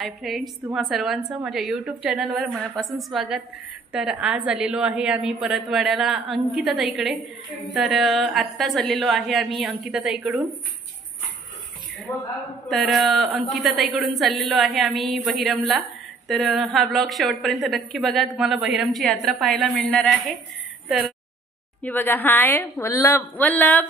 Hi friends, तुम्हा सर्वांचं माझ्या यूट्यूब चॅनलवर मनापासून स्वागत। तर आज आलेलो आहे आम्ही परतवाड्याला अंकिताताईकडे। तर आत्ताच आलेलो आहे आम्ही अंकिताताईकडून। तर अंकिताताईकडून चाललेलो आहे आम्ही बहिरमला। तर हा ब्लॉग शेवटपर्यंत नक्की बघा, तुम्हाला बहिरमची यात्रा पाहायला मिळणार आहे। तर हे बघा, हाय वल्लभ वल्लभ,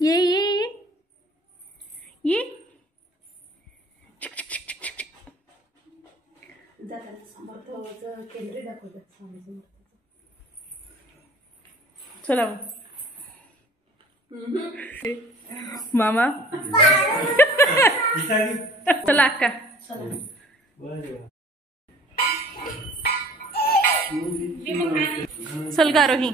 ये ये ये चला मामा चला अक्का चल गा रोही।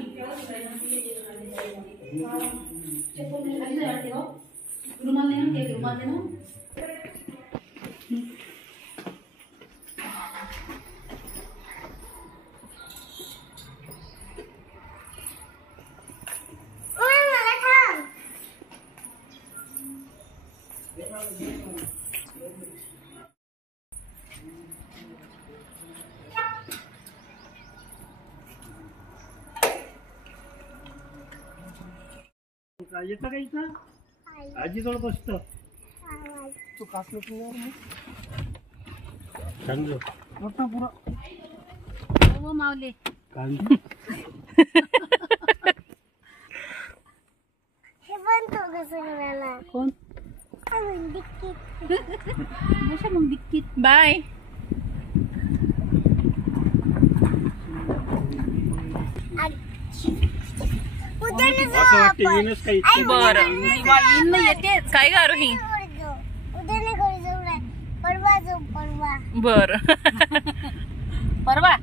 येता का इथं आजी जवळ बसतो तू कासलो चांगलं मोठा पुरा हो मावले कांदी हे पण तो घसरला कोण दिक्कीत मग दिक्कीत बाय। बरं येतेच काय गा रोही? बर परवा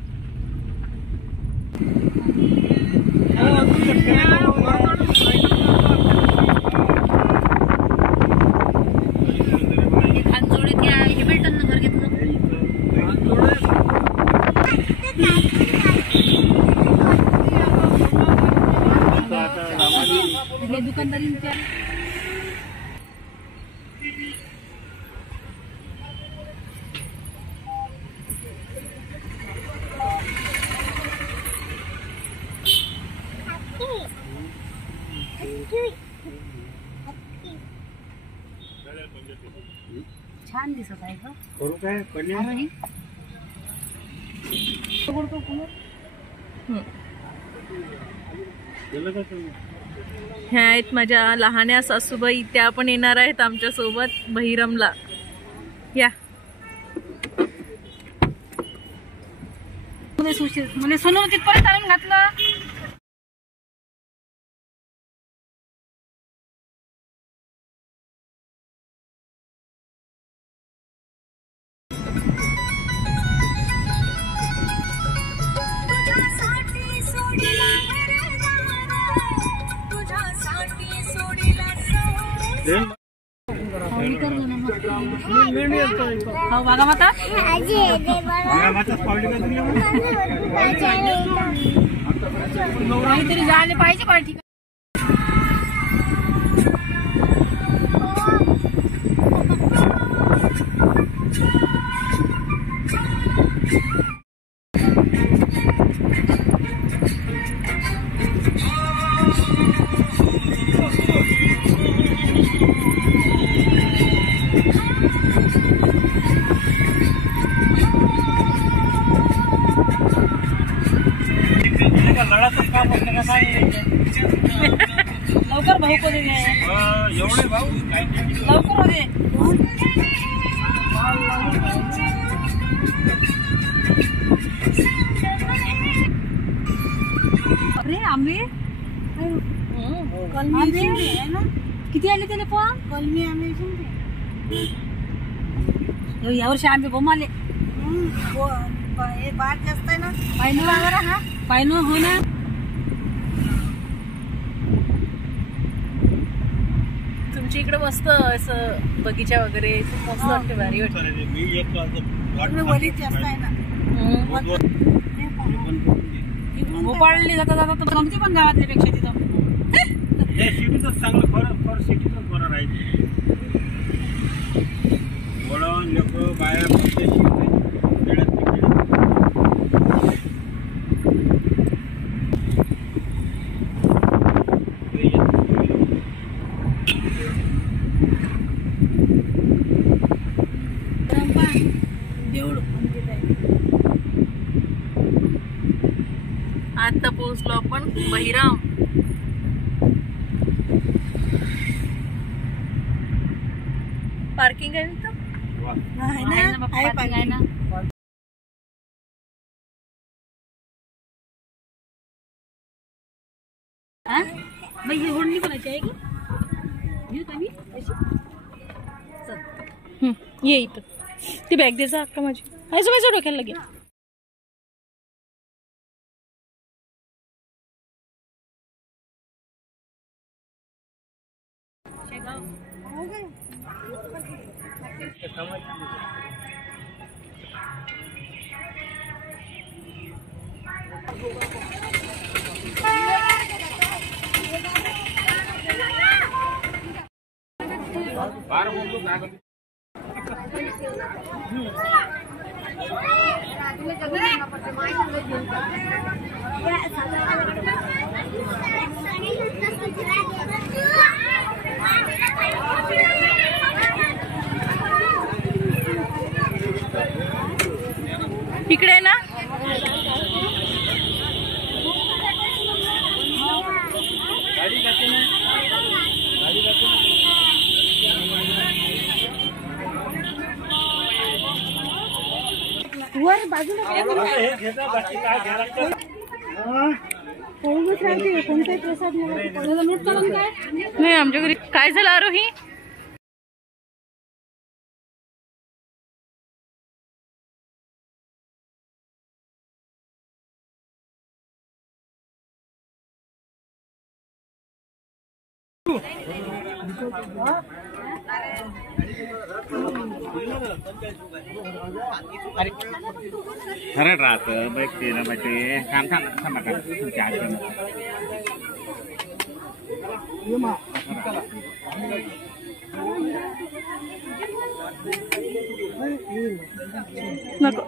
खानजोडीत हे भेटत ना घर घेतलं हे दुकानदारींच्या छान दिसत आहे का करू काय पनीर ह्या आहेत माझ्या लहान्या सासूबाई, त्या पण येणार आहेत आमच्या सोबत बहिरमला। या मला सोनू तिथपर्यंत आणून घातलं। वाघा माता तरी झाले पाहिजे पार्टी। लवकर भाऊ को दे एवढे भाऊ लवकर हो दे। अरे आंबे कलमी आहे ना, किती आले त्याला पण कलमी आंबे यावर्षी आंबे बोमाले बार जास्त आहे ना पायनो हो ना। तुमच्या इकडे मस्त असं बगीचा वगैरे मस्त वाटते, भारी वाटते। वली जास्त आहे ना भोपाळली जाता जाता तर गमती पण गावातल्या पेक्षा तिथं सिटीच चांगलं, सिटीच बरं राहील। आता पोहोचलो आपण बहिराम. पार्किंग आहे ना? आहे पार्किंग. मग ही ओढणी कोणाची आहे की घेऊ आम्ही ये इथं ती बॅग द्यायचा अक्का माझी आयसो माझ्या डोक्याला लागेल. इकडे ना वर बाजूला कोणताही प्रसाद लूट करून काय नाही आमच्या घरी. काय झालं आरोही? खरं राहतं बाईक केलं म्हणजे काम नको.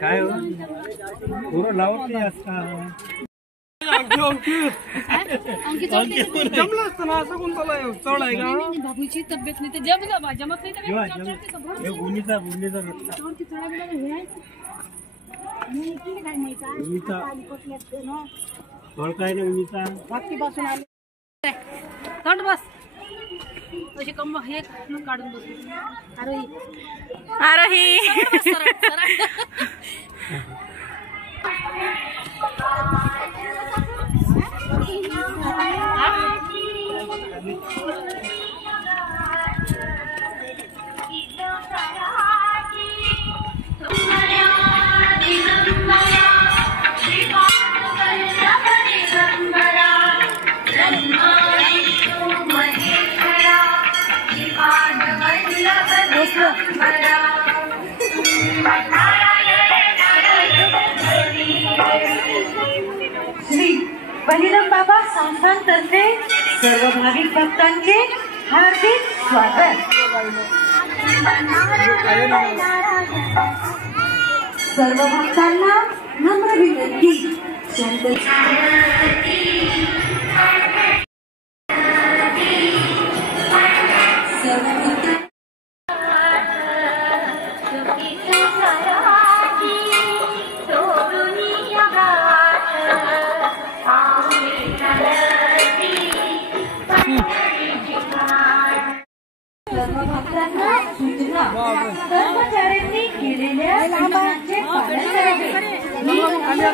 काय पूर्ण लावत नाही असता. जमलं असतं ना असं कोणता चढ आहे का? बाबूची तब्येत नाही ते जमत नाही गुन्हीचा काय नाही उन्हीचा पासून आले थंड बस अशी कम हे काढून बस. आरोही श्री बलिराम बाबा संस्थानतर्फे सर्व भाविक भक्तांचे हार्दिक स्वागत. सर्व भक्तांना नम्र विनंती. कर्मचाऱ्यांनी केलेल्या नियमांचे पालन करावे ही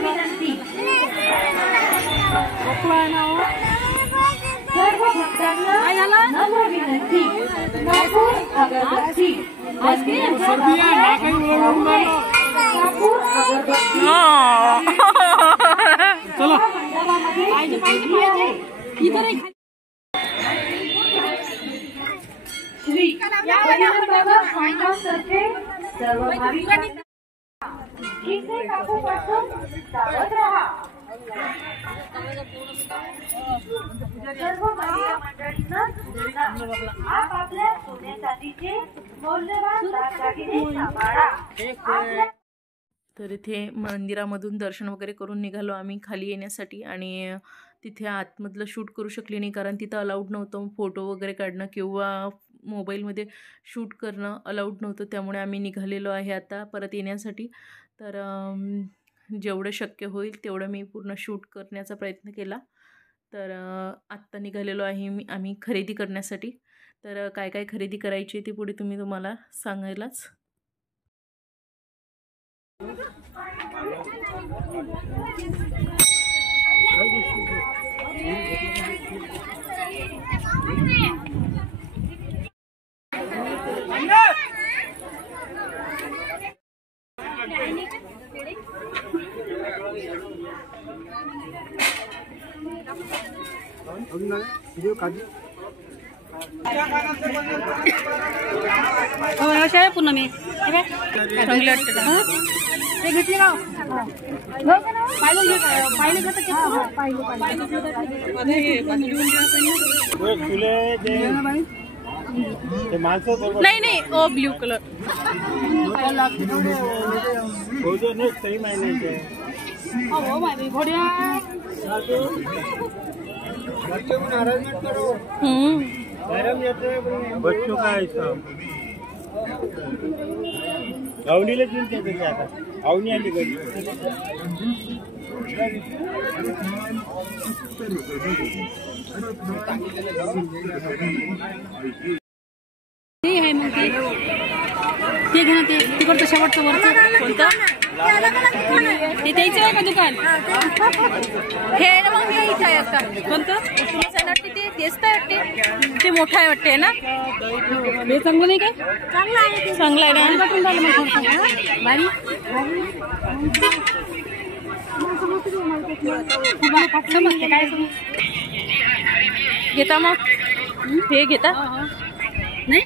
विनंती. सर्व भक्तांना नम्र विनंती. कापूर अगरबत्ती कापूर अगरबत्ती श्री बलिराम बाबा संस्थांतर्फे सर्व भाविकांनी इथे कापूपासून सावध राहा. सर्व महिला मंडळींना आपापल्या सोने चांदीचे मौल्यवान दागदागिने सांभाळा. तर इथे मंदिरामधून दर्शन वगैरे करून निघालो आम्ही खाली येण्यासाठी. आणि तिथे आतमधलं शूट करू शकले नाही कारण तिथं अलाउड नव्हतं फोटो वगैरे काढणं किंवा मोबाईलमध्ये शूट करणं अलाउड नव्हतं. त्यामुळे आम्ही निघालेलो आहे आता परत येण्यासाठी. तर जेवढं शक्य होईल तेवढं मी पूर्ण शूट करण्याचा प्रयत्न केला. तर आत्ता निघालेलो आहे आम्ही खरेदी करण्यासाठी. तर काय काय खरेदी करायची ती पुढे तुम्हाला सांगायलाच. पुन्हा मी चांगलं वाटतं का? ते घेतले का नाही नाही ओ ब्ल्यू कलर सही महिन्याचे बच्चों का हिसाब अवनीला चिंता तरी आता अवनी आली घरी. ते आहे मग ते घ्या ते तिकडचं शेवटचं वरचं कोणतं ते द्यायचं आहे का दुकान हे आहे ना मग हे इथं आहे आता कोणतं वाटते ते तेच तर वाटते ते मोठं आहे वाटते ना. हे चांगलं नाही काय चांगलं आहे ना. समजते काय घेता मग हे घेता नाही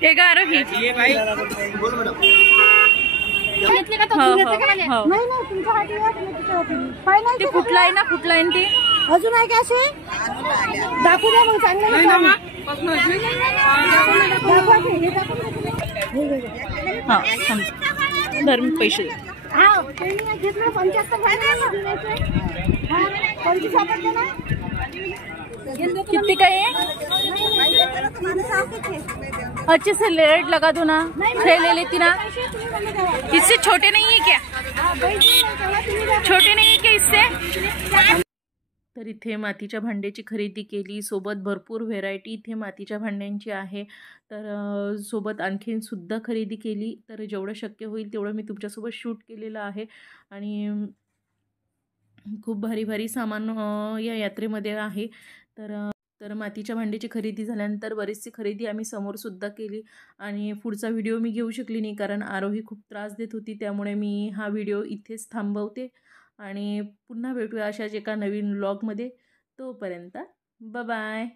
हे का आरोही घेतले का तो घेतले का मला नाही नाही तुमच्या ते फुटला आहे ना फुटला आहे ते अजून आहे का असे दाखवू द्या मग चांगलं हा धर मी पैसे देते. हा घेतलं 75 ना कितनी का है? अच्छे से रेट लगा दो ना 6 ले लेती ना. इससे छोटे नहीं है क्या? छोटे नहीं है क्या इससे? तर इथे मातीच्या भांड्याची खरेदी केली. सोबत भरपूर व्हेरायटी इथे मातीच्या भांड्यांची आहे. तर सोबत आणखीन सुद्धा खरेदी केली. तर जेवढं शक्य होईल तेवढं मी तुमच्यासोबत शूट केलेलं आहे. आणि खूप भारी भारी सामान या यात्रेमध्ये आहे. तर मातीच्या भांड्याची खरेदी झाल्यानंतर बरीचशी खरेदी आम्ही समोरसुद्धा केली. आणि पुढचा व्हिडिओ मी घेऊ शकली नाही कारण आरोही खूप त्रास देत होती. त्यामुळे मी हा व्हिडिओ इथेच थांबवते आणि पुन्हा भेटूया अशाच एका नवीन व्लॉगमध्ये. तोपर्यंत बाय बाय.